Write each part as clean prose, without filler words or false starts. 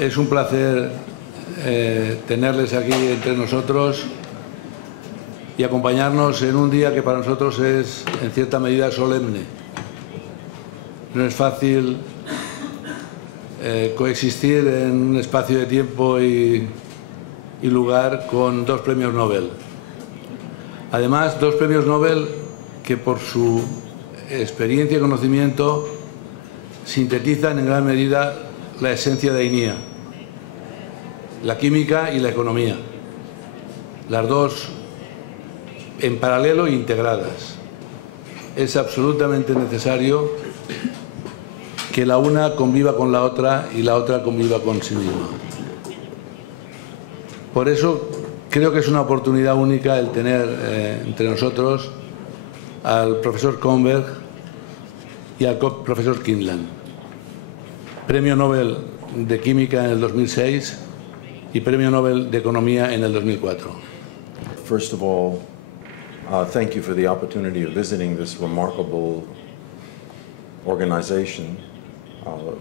Es un placer tenerles aquí entre nosotros y acompañarnos en un día que para nosotros es, en cierta medida, solemne. No es fácil coexistir en un espacio de tiempo y lugar con dos premios Nobel. Además, dos premios Nobel que por su experiencia y conocimiento sintetizan en gran medida la esencia de Ainia, la química y la economía, las dos en paralelo e integradas. Es absolutamente necesario que la una conviva con la otra y la otra conviva con sí misma. Por eso creo que es una oportunidad única el tener entre nosotros al profesor Kornberg y al profesor Kydland, Premio Nobel de Química en el 2006 y Premio Nobel de Economía en el 2004. First of all, thank you for the opportunity of visiting this remarkable organization.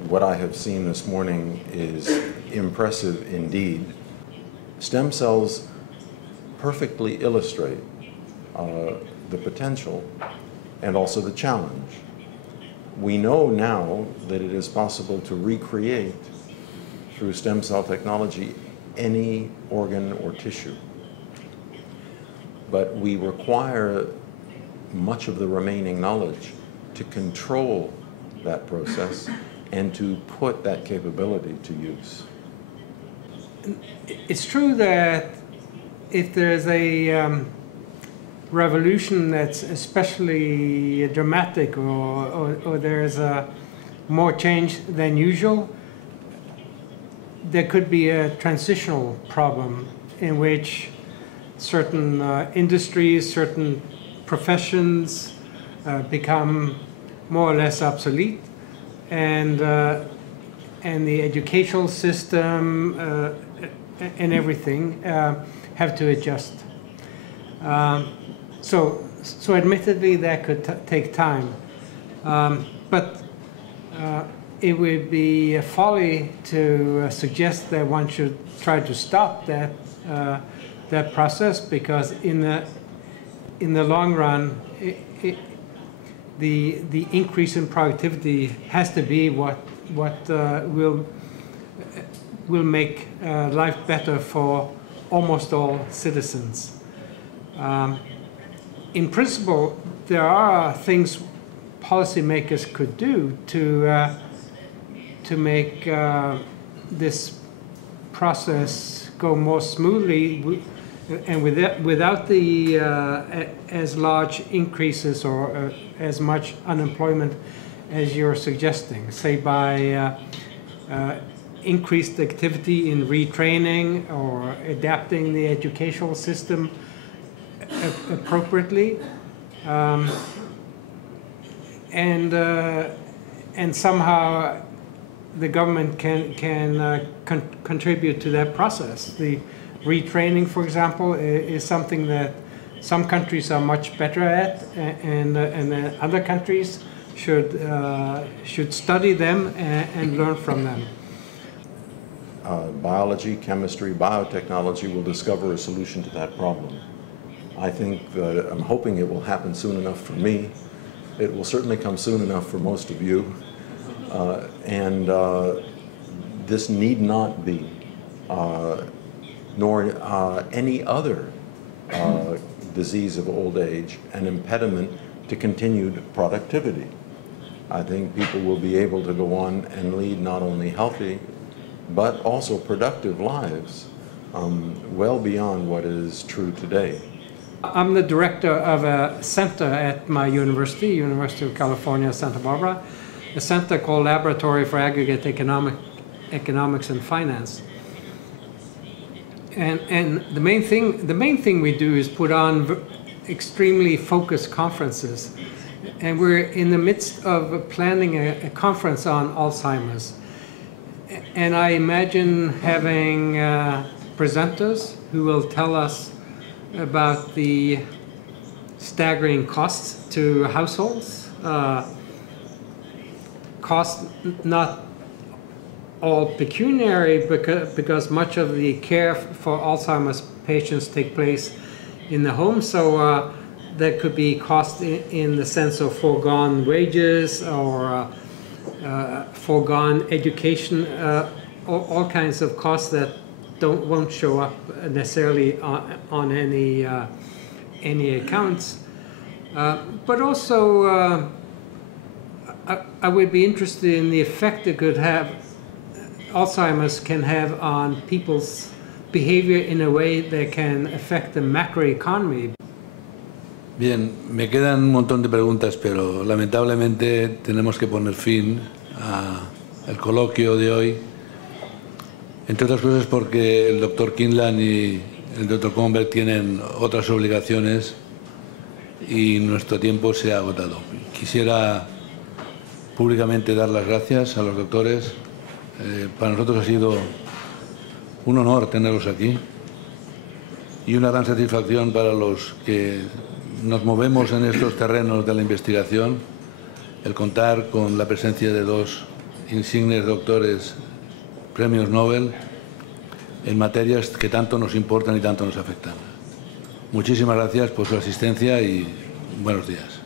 What I have seen this morning is impressive indeed. Stem cells perfectly illustrate the potential and also the challenge. We know now that it is possible to recreate, through stem cell technology, any organ or tissue. But we require much of the remaining knowledge to control that process and to put that capability to use. It's true that if there's a revolution that's especially dramatic or there's more change than usual, there could be a transitional problem in which certain industries, certain professions become more or less obsolete, and the educational system and everything have to adjust. So admittedly that could take time, but it would be a folly to suggest that one should try to stop that process, because in the long run, the increase in productivity has to be what will make life better for almost all citizens. In principle, there are things policymakers could do to make this process go more smoothly, and without the as large increases or as much unemployment as you're suggesting, say by increased activity in retraining or adapting the educational system appropriately, and somehow the government can contribute to that process. The retraining, for example, is something that some countries are much better at, and other countries should study them and learn from them. Biology, chemistry, biotechnology will discover a solution to that problem. I think that I'm hoping it will happen soon enough for me. It will certainly come soon enough for most of you. This need not be, nor any other disease of old age, an impediment to continued productivity. I think people will be able to go on and lead not only healthy, but also productive lives, well beyond what is true today. I'm the director of a center at my university, University of California, Santa Barbara, a center called Laboratory for Aggregate Economics and Finance. And the main thing we do is put on extremely focused conferences. And we're in the midst of planning a conference on Alzheimer's. And I imagine having presenters who will tell us about the staggering costs to households, costs not all pecuniary because much of the care for Alzheimer's patients take place in the home. So there could be cost in the sense of foregone wages or foregone education, all kinds of costs that won't show up necessarily on any accounts. But also, I would be interested in the effect it could have, Alzheimer's can have on people's behavior in a way that can affect the macroeconomy. Bien, me quedan un montón de preguntas, pero lamentablemente tenemos que poner fin al coloquio de hoy, entre otras cosas porque el doctor Kydland y el doctor Kornberg tienen otras obligaciones y nuestro tiempo se ha agotado. Quisiera públicamente dar las gracias a los doctores. Para nosotros ha sido un honor tenerlos aquí y una gran satisfacción para los que nos movemos en estos terrenos de la investigación, el contar con la presencia de dos insignes doctores Premios Nobel en materias que tanto nos importan y tanto nos afectan. Muchísimas gracias por su asistencia y buenos días.